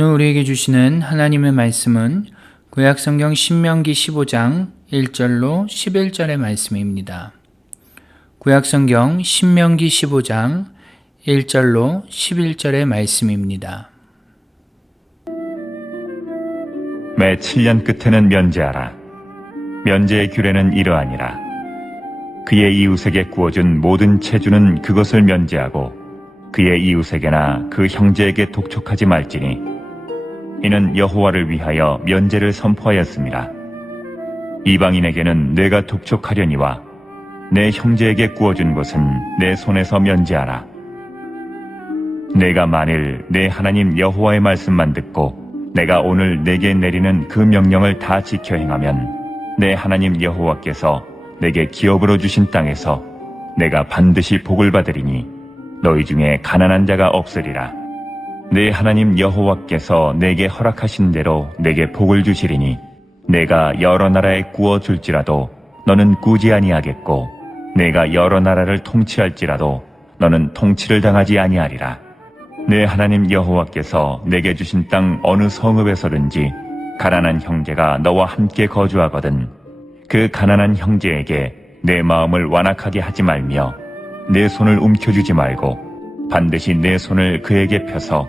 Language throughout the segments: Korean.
오늘 우리에게 주시는 하나님의 말씀은 구약성경 신명기 15장 1절로 11절의 말씀입니다. 구약성경 신명기 15장 1절로 11절의 말씀입니다. 매 7년 끝에는 면제하라. 면제의 규례는 이러하니라. 그의 이웃에게 구워준 모든 체주는 그것을 면제하고 그의 이웃에게나 그 형제에게 독촉하지 말지니 이는 여호와를 위하여 면제를 선포하였습니다. 이방인에게는 내가 독촉하려니와 내 형제에게 구워준 것은 내 손에서 면제하라. 내가 만일 내 하나님 여호와의 말씀만 듣고 내가 오늘 내게 내리는 그 명령을 다 지켜 행하면 내 하나님 여호와께서 내게 기업으로 주신 땅에서 내가 반드시 복을 받으리니 너희 중에 가난한 자가 없으리라. 내 하나님 여호와께서 내게 허락하신 대로 내게 복을 주시리니 내가 여러 나라에 구워 줄지라도 너는 구지 아니하겠고 내가 여러 나라를 통치할지라도 너는 통치를 당하지 아니하리라. 내 하나님 여호와께서 내게 주신 땅 어느 성읍에서든지 가난한 형제가 너와 함께 거주하거든 그 가난한 형제에게 내 마음을 완악하게 하지 말며 내 손을 움켜쥐지 말고 반드시 내 손을 그에게 펴서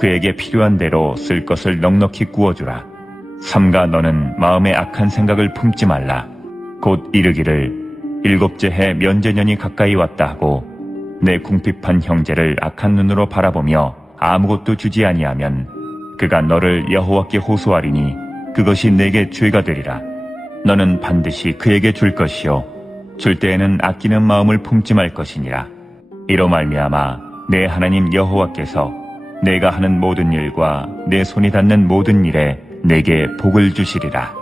그에게 필요한 대로 쓸 것을 넉넉히 구워주라. 삼가 너는 마음에 악한 생각을 품지 말라. 곧 이르기를 일곱째 해 면제년이 가까이 왔다 하고 내 궁핍한 형제를 악한 눈으로 바라보며 아무것도 주지 아니하면 그가 너를 여호와께 호소하리니 그것이 내게 죄가 되리라. 너는 반드시 그에게 줄 것이요 줄 때에는 아끼는 마음을 품지 말 것이니라. 이로 말미암아 내 하나님 여호와께서 내가 하는 모든 일과 내 손이 닿는 모든 일에 내게 복을 주시리라.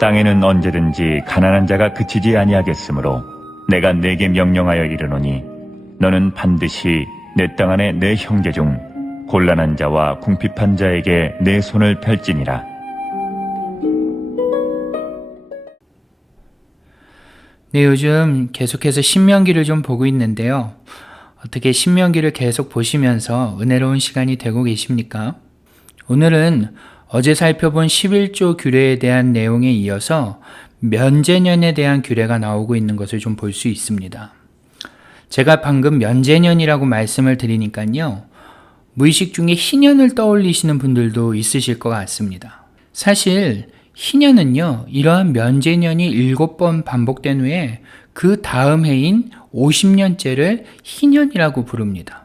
땅에는 언제든지 가난한 자가 그치지 아니하겠으므로 내가 내게 명령하여 이르노니 너는 반드시 내 땅 안에 내 형제 중 곤란한 자와 궁핍한 자에게 내 손을 펼지니라. 네, 요즘 계속해서 신명기를 좀 보고 있는데요. 어떻게 신명기를 계속 보시면서 은혜로운 시간이 되고 계십니까? 오늘은 어제 살펴본 11조 규례에 대한 내용에 이어서 면제년에 대한 규례가 나오고 있는 것을 좀 볼 수 있습니다. 제가 방금 면제년이라고 말씀을 드리니까요. 무의식 중에 희년을 떠올리시는 분들도 있으실 것 같습니다. 사실 희년은요. 이러한 면제년이 7번 반복된 후에 그 다음 해인 50년째를 희년이라고 부릅니다.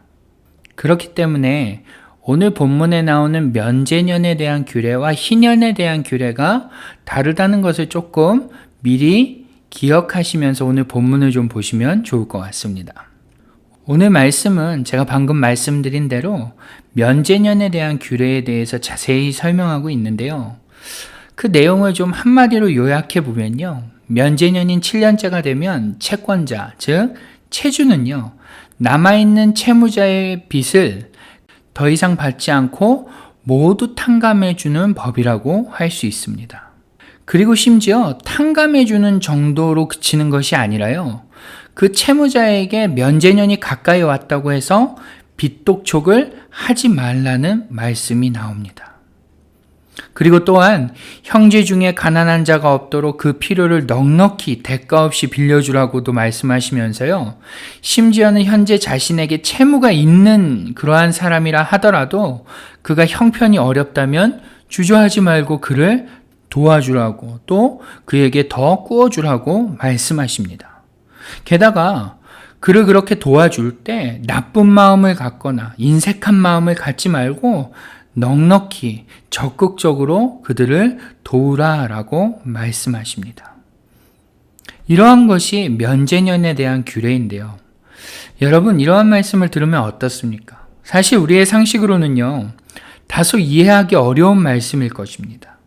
그렇기 때문에 오늘 본문에 나오는 면제년에 대한 규례와 희년에 대한 규례가 다르다는 것을 조금 미리 기억하시면서 오늘 본문을 좀 보시면 좋을 것 같습니다. 오늘 말씀은 제가 방금 말씀드린 대로 면제년에 대한 규례에 대해서 자세히 설명하고 있는데요. 그 내용을 좀 한마디로 요약해 보면요. 면제년인 7년째가 되면 채권자, 즉 채주는요. 남아있는 채무자의 빚을 더 이상 받지 않고 모두 탕감해 주는 법이라고 할 수 있습니다. 그리고 심지어 탕감해 주는 정도로 그치는 것이 아니라요. 그 채무자에게 면제년이 가까이 왔다고 해서 빚독촉을 하지 말라는 말씀이 나옵니다. 그리고 또한 형제 중에 가난한 자가 없도록 그 필요를 넉넉히 대가 없이 빌려주라고도 말씀하시면서요. 심지어는 현재 자신에게 채무가 있는 그러한 사람이라 하더라도 그가 형편이 어렵다면 주저하지 말고 그를 도와주라고 또 그에게 더 구워주라고 말씀하십니다. 게다가 그를 그렇게 도와줄 때 나쁜 마음을 갖거나 인색한 마음을 갖지 말고 넉넉히 적극적으로 그들을 도우라라고 말씀하십니다. 이러한 것이 면제년에 대한 규례인데요. 여러분 이러한 말씀을 들으면 어떻습니까? 사실 우리의 상식으로는요. 다소 이해하기 어려운 말씀일 것입니다.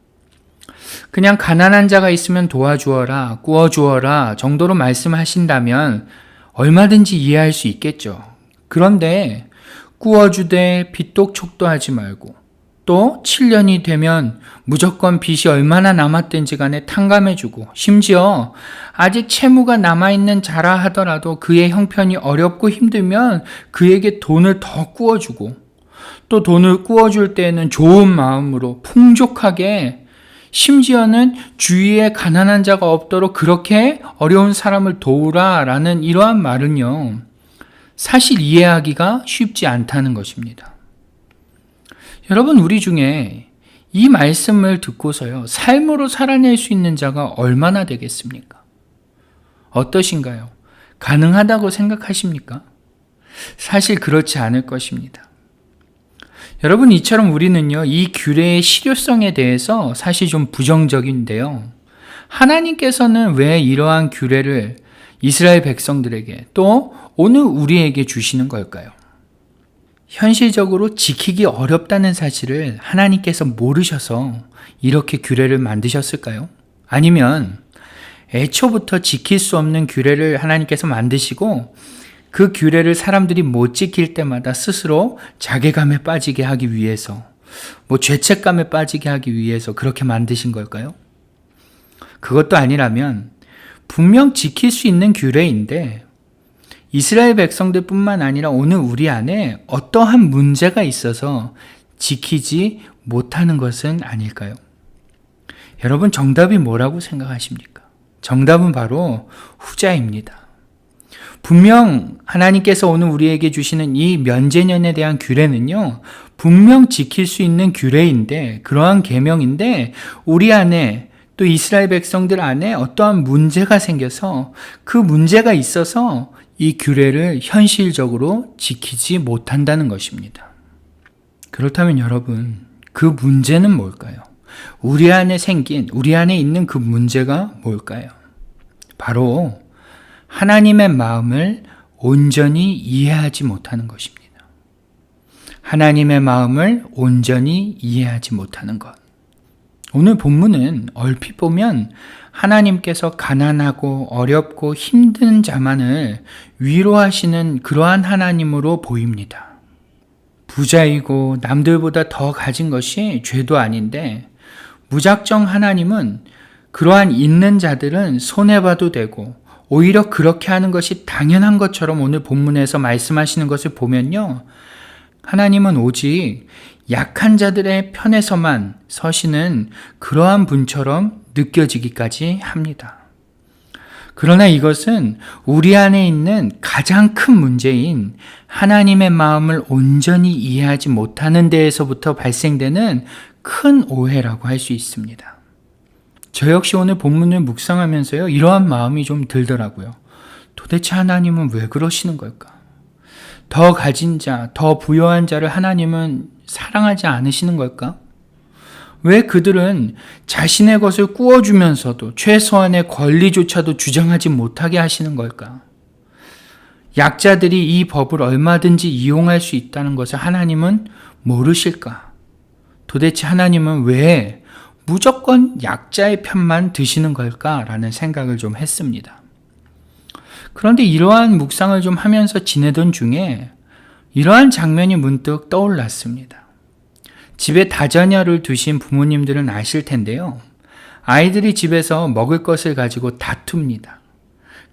그냥 가난한 자가 있으면 도와주어라, 구워주어라 정도로 말씀하신다면 얼마든지 이해할 수 있겠죠. 그런데 구워주되 빚독촉도 하지 말고 또 7년이 되면 무조건 빚이 얼마나 남았든지 간에 탕감해주고 심지어 아직 채무가 남아있는 자라 하더라도 그의 형편이 어렵고 힘들면 그에게 돈을 더 구워주고 또 돈을 꾸어줄 때에는 좋은 마음으로 풍족하게, 심지어는 주위에 가난한 자가 없도록 그렇게 어려운 사람을 도우라라는 이러한 말은요, 사실 이해하기가 쉽지 않다는 것입니다. 여러분, 우리 중에 이 말씀을 듣고서요, 삶으로 살아낼 수 있는 자가 얼마나 되겠습니까? 어떠신가요? 가능하다고 생각하십니까? 사실 그렇지 않을 것입니다. 여러분, 이처럼 우리는요, 이 규례의 실효성에 대해서 사실 좀 부정적인데요. 하나님께서는 왜 이러한 규례를 이스라엘 백성들에게 또 오늘 우리에게 주시는 걸까요? 현실적으로 지키기 어렵다는 사실을 하나님께서 모르셔서 이렇게 규례를 만드셨을까요? 아니면 애초부터 지킬 수 없는 규례를 하나님께서 만드시고 그 규례를 사람들이 못 지킬 때마다 스스로 자괴감에 빠지게 하기 위해서, 죄책감에 빠지게 하기 위해서 그렇게 만드신 걸까요? 그것도 아니라면 분명 지킬 수 있는 규례인데 이스라엘 백성들 뿐만 아니라 오늘 우리 안에 어떠한 문제가 있어서 지키지 못하는 것은 아닐까요? 여러분, 정답이 뭐라고 생각하십니까? 정답은 바로 후자입니다. 분명 하나님께서 오늘 우리에게 주시는 이 면제년에 대한 규례는요, 분명 지킬 수 있는 규례인데, 그러한 계명인데 우리 안에, 또 이스라엘 백성들 안에 어떠한 문제가 생겨서 그 문제가 있어서 이 규례를 현실적으로 지키지 못한다는 것입니다. 그렇다면 여러분, 그 문제는 뭘까요? 우리 안에 있는 그 문제가 뭘까요? 바로 하나님의 마음을 온전히 이해하지 못하는 것입니다. 하나님의 마음을 온전히 이해하지 못하는 것. 오늘 본문은 얼핏 보면 하나님께서 가난하고 어렵고 힘든 자만을 위로하시는 그러한 하나님으로 보입니다. 부자이고 남들보다 더 가진 것이 죄도 아닌데 무작정 하나님은 그러한 있는 자들은 손해봐도 되고 오히려 그렇게 하는 것이 당연한 것처럼 오늘 본문에서 말씀하시는 것을 보면요, 하나님은 오직 약한 자들의 편에서만 서시는 그러한 분처럼 느껴지기까지 합니다. 그러나 이것은 우리 안에 있는 가장 큰 문제인 하나님의 마음을 온전히 이해하지 못하는 데에서부터 발생되는 큰 오해라고 할 수 있습니다. 저 역시 오늘 본문을 묵상하면서요, 이러한 마음이 좀 들더라고요. 도대체 하나님은 왜 그러시는 걸까? 더 가진 자, 더 부유한 자를 하나님은 사랑하지 않으시는 걸까? 왜 그들은 자신의 것을 꾸어주면서도 최소한의 권리조차도 주장하지 못하게 하시는 걸까? 약자들이 이 법을 얼마든지 이용할 수 있다는 것을 하나님은 모르실까? 도대체 하나님은 왜 무조건 약자의 편만 드시는 걸까라는 생각을 좀 했습니다. 그런데 이러한 묵상을 좀 하면서 지내던 중에 이러한 장면이 문득 떠올랐습니다. 집에 다자녀를 두신 부모님들은 아실 텐데요. 아이들이 집에서 먹을 것을 가지고 다툽니다.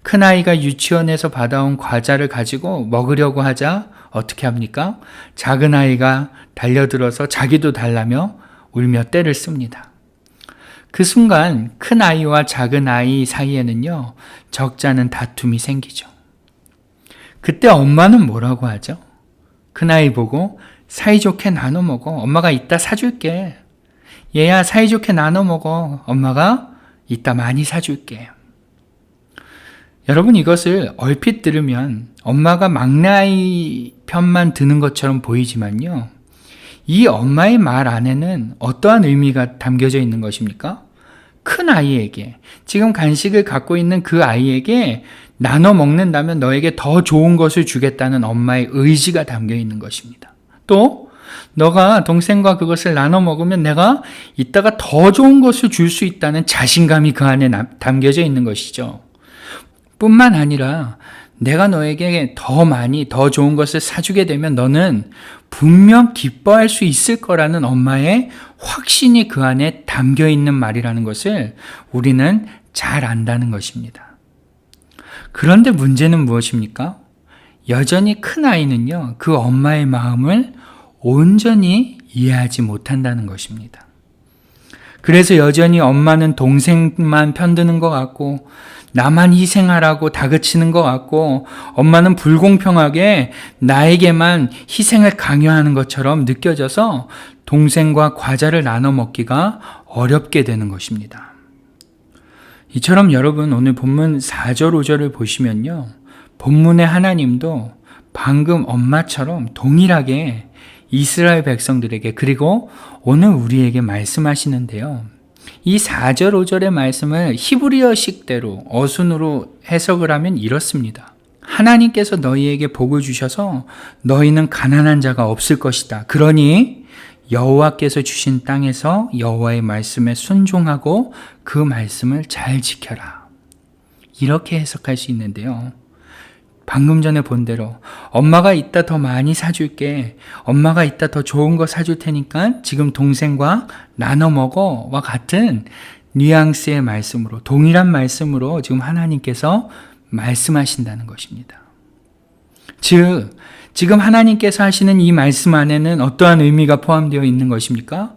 큰아이가 유치원에서 받아온 과자를 가지고 먹으려고 하자 어떻게 합니까? 작은아이가 달려들어서 자기도 달라며 울며 떼를 씁니다. 그 순간 큰아이와 작은아이 사이에는요, 적잖은 다툼이 생기죠. 그때 엄마는 뭐라고 하죠? 큰아이 보고 사이좋게 나눠 먹어. 엄마가 이따 사줄게. 얘야, 사이좋게 나눠 먹어. 엄마가 이따 많이 사줄게. 여러분, 이것을 얼핏 들으면 엄마가 막내아이 편만 드는 것처럼 보이지만요, 이 엄마의 말 안에는 어떠한 의미가 담겨져 있는 것입니까? 큰 아이에게, 지금 간식을 갖고 있는 그 아이에게 나눠 먹는다면 너에게 더 좋은 것을 주겠다는 엄마의 의지가 담겨 있는 것입니다. 또 너가 동생과 그것을 나눠 먹으면 내가 이따가 더 좋은 것을 줄 수 있다는 자신감이 그 안에 담겨져 있는 것이죠. 뿐만 아니라 내가 너에게 더 많이 더 좋은 것을 사주게 되면 너는 분명 기뻐할 수 있을 거라는 엄마의 확신이 그 안에 담겨 있는 말이라는 것을 우리는 잘 안다는 것입니다. 그런데 문제는 무엇입니까? 여전히 큰 아이는요, 그 엄마의 마음을 온전히 이해하지 못한다는 것입니다. 그래서 여전히 엄마는 동생만 편드는 것 같고 나만 희생하라고 다그치는 것 같고 엄마는 불공평하게 나에게만 희생을 강요하는 것처럼 느껴져서 동생과 과자를 나눠 먹기가 어렵게 되는 것입니다. 이처럼 여러분 오늘 본문 4절 5절을 보시면요. 본문의 하나님도 방금 엄마처럼 동일하게 이스라엘 백성들에게 그리고 오늘 우리에게 말씀하시는데요. 이 4절 5절의 말씀을 히브리어식대로 어순으로 해석을 하면 이렇습니다. 하나님께서 너희에게 복을 주셔서 너희는 가난한 자가 없을 것이다. 그러니 여호와께서 주신 땅에서 여호와의 말씀에 순종하고 그 말씀을 잘 지켜라. 이렇게 해석할 수 있는데요. 방금 전에 본 대로 엄마가 이따 더 많이 사줄게. 엄마가 이따 더 좋은 거 사줄 테니까 지금 동생과 나눠 먹어와 같은 뉘앙스의 말씀으로 동일한 말씀으로 지금 하나님께서 말씀하신다는 것입니다. 즉 지금 하나님께서 하시는 이 말씀 안에는 어떠한 의미가 포함되어 있는 것입니까?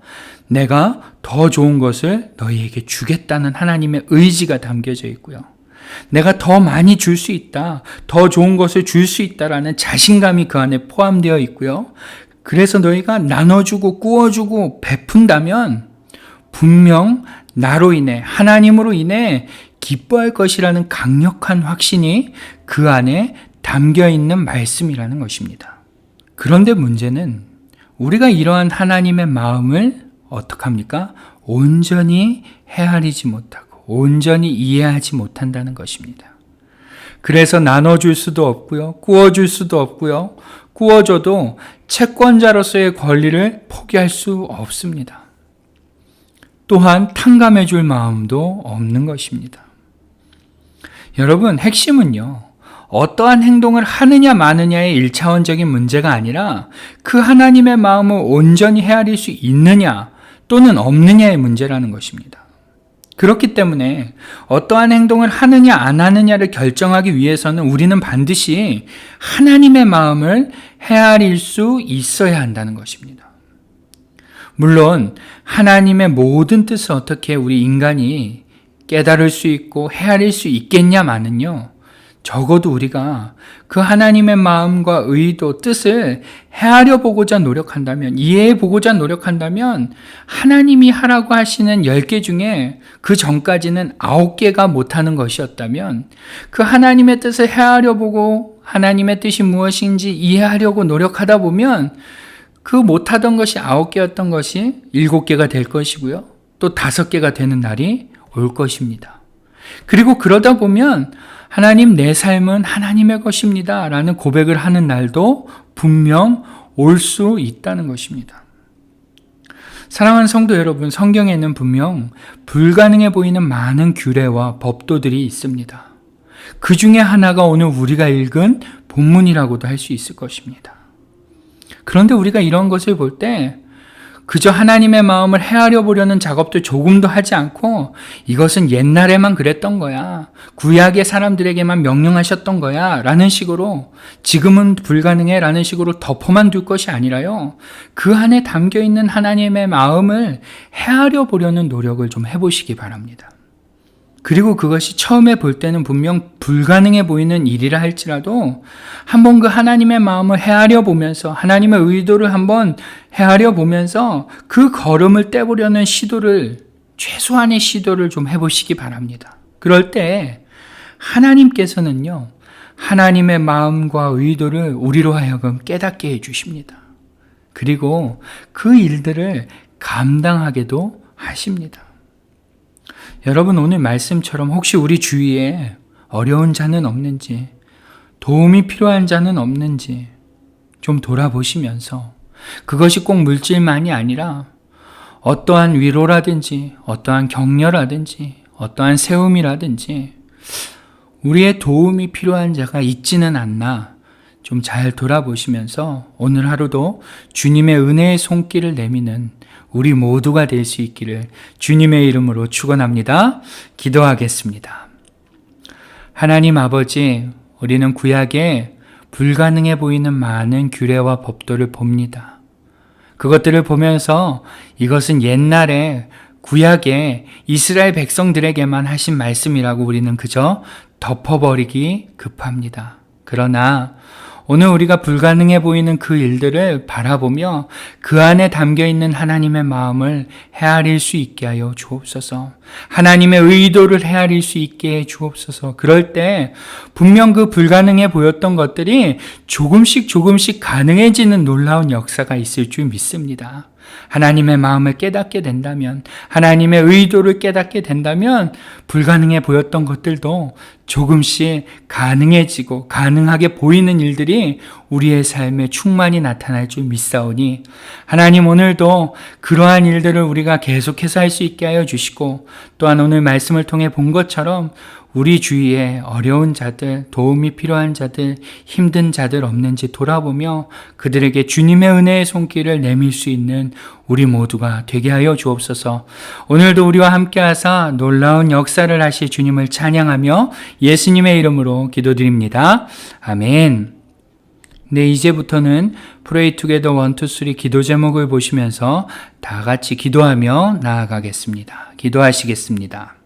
내가 더 좋은 것을 너희에게 주겠다는 하나님의 의지가 담겨져 있고요. 내가 더 많이 줄 수 있다, 더 좋은 것을 줄 수 있다라는 자신감이 그 안에 포함되어 있고요. 그래서 너희가 나눠주고 꾸어주고 베푼다면 분명 나로 인해 하나님으로 인해 기뻐할 것이라는 강력한 확신이 그 안에 담겨 있는 말씀이라는 것입니다. 그런데 문제는 우리가 이러한 하나님의 마음을 어떡합니까? 온전히 헤아리지 못하고 온전히 이해하지 못한다는 것입니다. 그래서 나눠줄 수도 없고요. 구워줄 수도 없고요. 구워줘도 채권자로서의 권리를 포기할 수 없습니다. 또한 탕감해줄 마음도 없는 것입니다. 여러분, 핵심은요. 어떠한 행동을 하느냐 마느냐의 일차원적인 문제가 아니라 그 하나님의 마음을 온전히 헤아릴 수 있느냐 또는 없느냐의 문제라는 것입니다. 그렇기 때문에 어떠한 행동을 하느냐 안 하느냐를 결정하기 위해서는 우리는 반드시 하나님의 마음을 헤아릴 수 있어야 한다는 것입니다. 물론 하나님의 모든 뜻을 어떻게 우리 인간이 깨달을 수 있고 헤아릴 수 있겠냐마는요. 적어도 우리가 그 하나님의 마음과 의도, 뜻을 헤아려 보고자 노력한다면, 이해해 보고자 노력한다면 하나님이 하라고 하시는 10개 중에 그 전까지는 9개가 못하는 것이었다면 그 하나님의 뜻을 헤아려 보고 하나님의 뜻이 무엇인지 이해하려고 노력하다 보면 그 못하던 것이 9개였던 것이 7개가 될 것이고요. 또 5개가 되는 날이 올 것입니다. 그리고 그러다 보면 하나님, 내 삶은 하나님의 것입니다 라는 고백을 하는 날도 분명 올 수 있다는 것입니다. 사랑하는 성도 여러분, 성경에는 분명 불가능해 보이는 많은 규례와 법도들이 있습니다. 그 중에 하나가 오늘 우리가 읽은 본문이라고도 할 수 있을 것입니다. 그런데 우리가 이런 것을 볼 때 그저 하나님의 마음을 헤아려 보려는 작업도 조금도 하지 않고 이것은 옛날에만 그랬던 거야. 구약의 사람들에게만 명령하셨던 거야. 라는 식으로 지금은 불가능해. 라는 식으로 덮어만 둘 것이 아니라요. 그 안에 담겨 있는 하나님의 마음을 헤아려 보려는 노력을 좀 해보시기 바랍니다. 그리고 그것이 처음에 볼 때는 분명 불가능해 보이는 일이라 할지라도 한번 그 하나님의 마음을 헤아려 보면서 하나님의 의도를 한번 헤아려 보면서 그 걸음을 떼보려는 시도를, 최소한의 시도를 좀 해보시기 바랍니다. 그럴 때 하나님께서는요, 하나님의 마음과 의도를 우리로 하여금 깨닫게 해주십니다. 그리고 그 일들을 감당하게도 하십니다. 여러분, 오늘 말씀처럼 혹시 우리 주위에 어려운 자는 없는지, 도움이 필요한 자는 없는지 좀 돌아보시면서 그것이 꼭 물질만이 아니라 어떠한 위로라든지 어떠한 격려라든지 어떠한 세움이라든지 우리의 도움이 필요한 자가 있지는 않나 좀 잘 돌아보시면서 오늘 하루도 주님의 은혜의 손길을 내미는 우리 모두가 될 수 있기를 주님의 이름으로 축원합니다. 기도하겠습니다. 하나님 아버지, 우리는 구약에 불가능해 보이는 많은 규례와 법도를 봅니다. 그것들을 보면서 이것은 옛날에 구약의 이스라엘 백성들에게만 하신 말씀이라고 우리는 그저 덮어버리기 급합니다. 그러나 오늘 우리가 불가능해 보이는 그 일들을 바라보며 그 안에 담겨있는 하나님의 마음을 헤아릴 수 있게 하여 주옵소서. 하나님의 의도를 헤아릴 수 있게 해 주옵소서. 그럴 때 분명 그 불가능해 보였던 것들이 조금씩 가능해지는 놀라운 역사가 있을 줄 믿습니다. 하나님의 마음을 깨닫게 된다면, 하나님의 의도를 깨닫게 된다면 불가능해 보였던 것들도 조금씩 가능해지고 가능하게 보이는 일들이 우리의 삶에 충만히 나타날 줄 믿사오니 하나님 오늘도 그러한 일들을 우리가 계속해서 할 수 있게 하여 주시고, 또한 오늘 말씀을 통해 본 것처럼 우리 주위에 어려운 자들, 도움이 필요한 자들, 힘든 자들 없는지 돌아보며 그들에게 주님의 은혜의 손길을 내밀 수 있는 우리 모두가 되게 하여 주옵소서. 오늘도 우리와 함께 하사 놀라운 역사를 하실 주님을 찬양하며 예수님의 이름으로 기도드립니다. 아멘. 네, 이제부터는 Pray Together 1, 2, 3 기도 제목을 보시면서 다 같이 기도하며 나아가겠습니다. 기도하시겠습니다.